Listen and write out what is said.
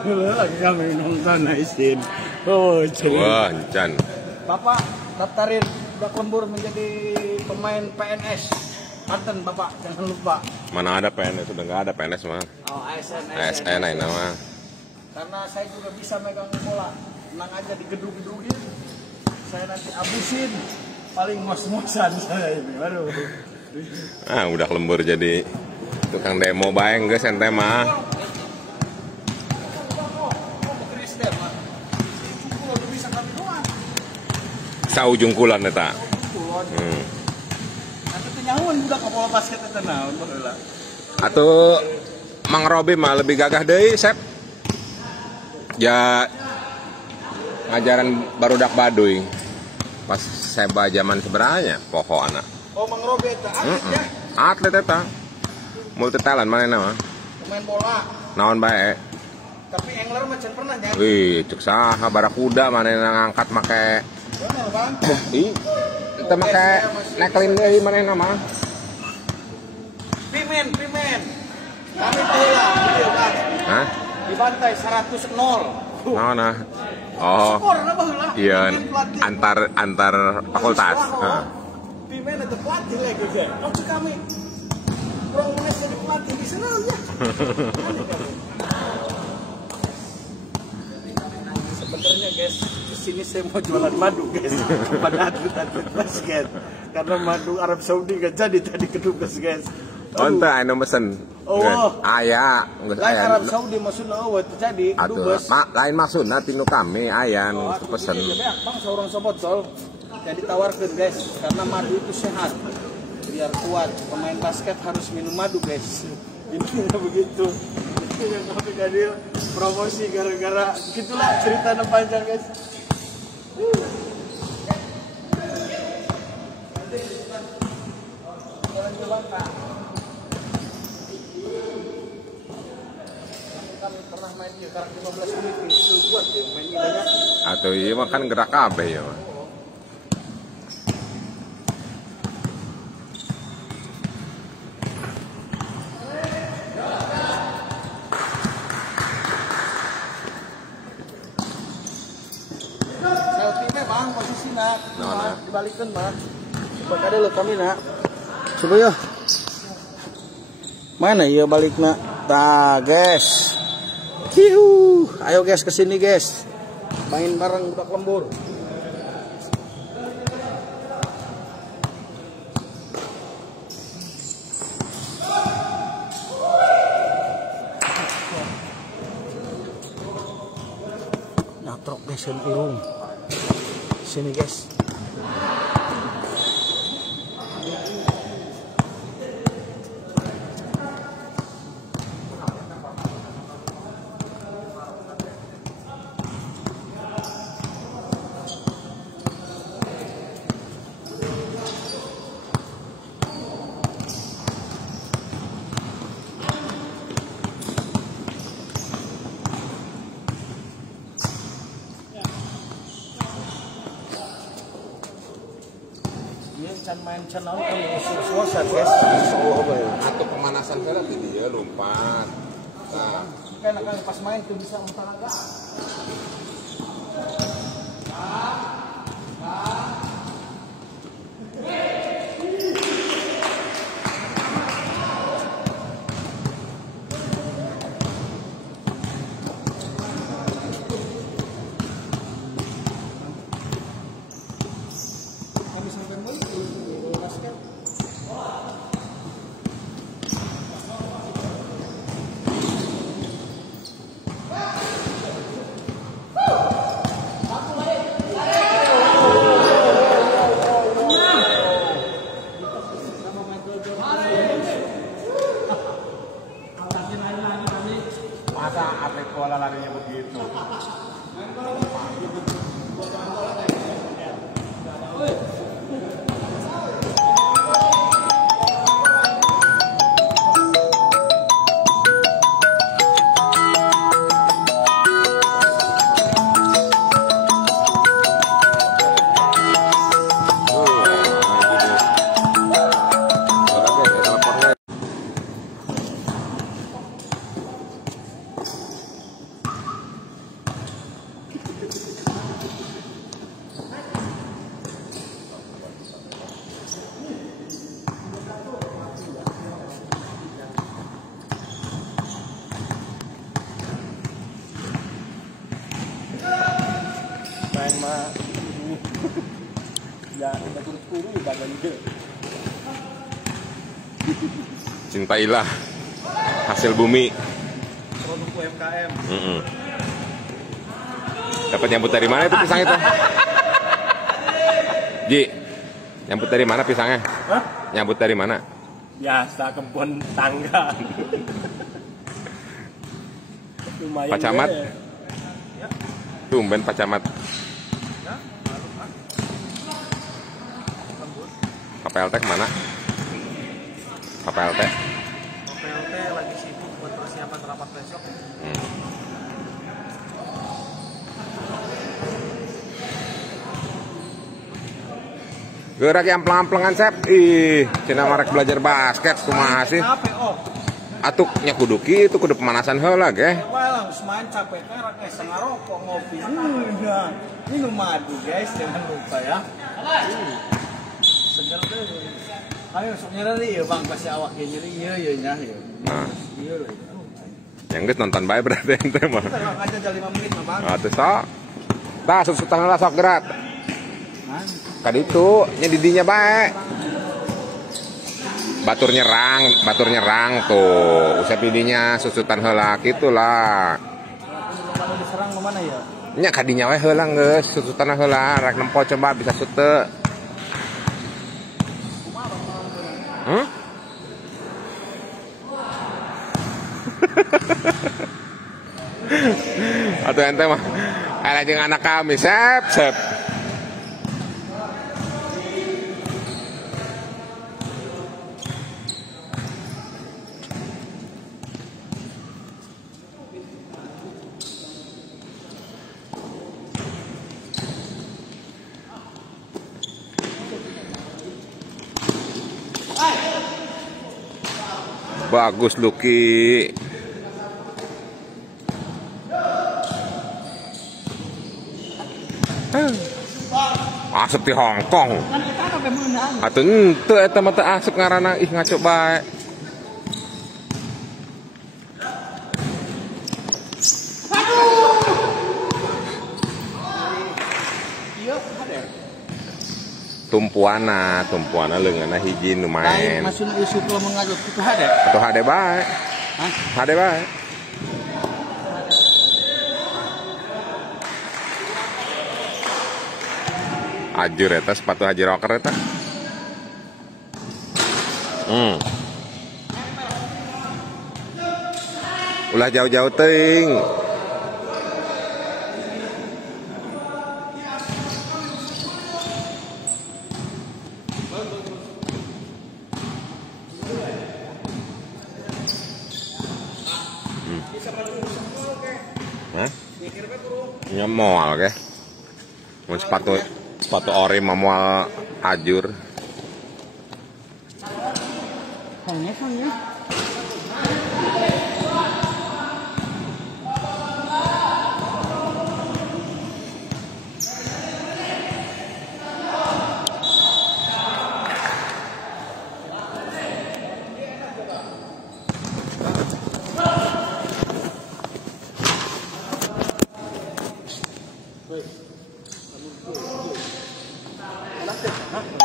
Lagi kami nonton Aisin. Oh, wah, encan. Bapak daftarin Budak Lembur menjadi pemain PNS Banten, Bapak, jangan lupa. Mana ada PNS, sudah nggak ada PNS mah. Oh, ASN. ASN lain nama. Karena saya juga bisa megang bola. Tenang aja digedung-gedungin. Saya nanti abusin. Paling mos-mosan saya ini. Waduh. Udah lembur jadi tukang demo baeng guys ente mah. Saujung kulon eta. Nyahuan budak bola basket eta naon baheula. Atuh Mang Robi mah lebih gagah deui, Sep. Ya ngajaran barudak Baduy. Pas seba zaman seberanya poho anak. Oh, Mang Robi eta atlet ya? Atlet eta. Multi talent manehna mah. Pemain bola. Naon bae. Tapi angler mah can pernah nya. Wih, cek saha barakuda manehna ngangkat make. Bener, Bang. Ih. Kita make neklin deui manehna mah. Pimen. Kami bola, video Bang. Hah? Dibantai 100-0. Naon oh. Skor na baheula. Iya, antar fakultas. Heeh. Pimen itu pelatih lagi ya. Oh, kami. Kurang menes jadi pelatih di sana ya. Sebenarnya guys, di sini saya mau jualan madu guys kepada atlet-atlet basket. Karena madu Arab Saudi gak jadi tadi ke Dubes guys. Onta anu mesen. Oh. Aya, geus Lain aya. Arab Saudi maksudna eueuh jadi ke Dubes. Lain maksudna tinu kami aya nu pesen. Bang seorang sobotol. Jadi tawarkeun guys, karena madu itu sehat. Biar kuat, pemain basket harus minum madu guys. Intinya begitu. Itu yang kami jadi promosi gara-gara gitulah ceritanya panjang guys. Jalan-jalan Pak. Kami pernah main di karak 15 menit itu buat ya main banyak. Atuh ieu mah kan gerak kabeh ya mah. Bang, posisi nak, nah. Dibalikkan mah. Coba ada lo kami nak. Coba ya. Mana ya balik nak? Tah guys. Hiu, ayo guys kesini guys. Main bareng Budak Lembur. Natrok guys yang irung. Sini guys. Main channel kan suasana guys. Atau pemanasan karena dia lompat. Nah, kan pas main tuh bisa olahraga. Masa atlet bola larinya begitu? main mah ya udah kurus badan dia. Cintailah hasil bumi. Produk UMKM. Dapat nyambut dari mana itu pisang itu? Ji, nyambut dari mana pisangnya? Hah? Nyambut dari mana? Biasa kebun tangga. Lumayan. Pak Camat? Ya. Tumben Pak Camat. Ya, KPLT kemana? KPLT? PLT lagi sibuk buat persiapan rapat besok. Gerak yang pelang-pelangan Sep. Ih, Cina marek belajar basket kumaha sih. Capek oh. Atuk nya kudu kitu kudu pemanasan heula ge. Wah, langsung main capek terak setengah rokok ngopi. Minum madu guys, jangan lupa ya. Segar deh. Ayo sok nyeri ya Bang, pasti awak nyeri iya nya ya. Nah, Iya lah. yang geus nonton bae berarti ente mah. Kita aja jadi 5 menit mah Bang. Atuh sok. Tah susutang heula sok gerak. Hah? Kaditu nya didinya bae. Batur nyerang tuh. Usah pidinya susutan heula kitulah. Kalau diserang ke mana ya? Nya kadinya we heula geus, susutanna heula rek nempo coba bisa sute. Atau ente mah ala jeung anak kami sep. Bagus Lucky. Asep di Hongkong. Atuh henteu eta mah teu asep ngaranna ih ngaco bae. Tumpuana leungeunna hiji nu main. Masun isu kalau mengajuk itu hade. Atuh hade bae. Hah? Hade bae. Ajur eta sepatu haji rocker eta. Ulah jauh-jauh teuing. Hah? Nya moal ke. Mun sepatu ori mah moal ajur. Hangnya. Hah?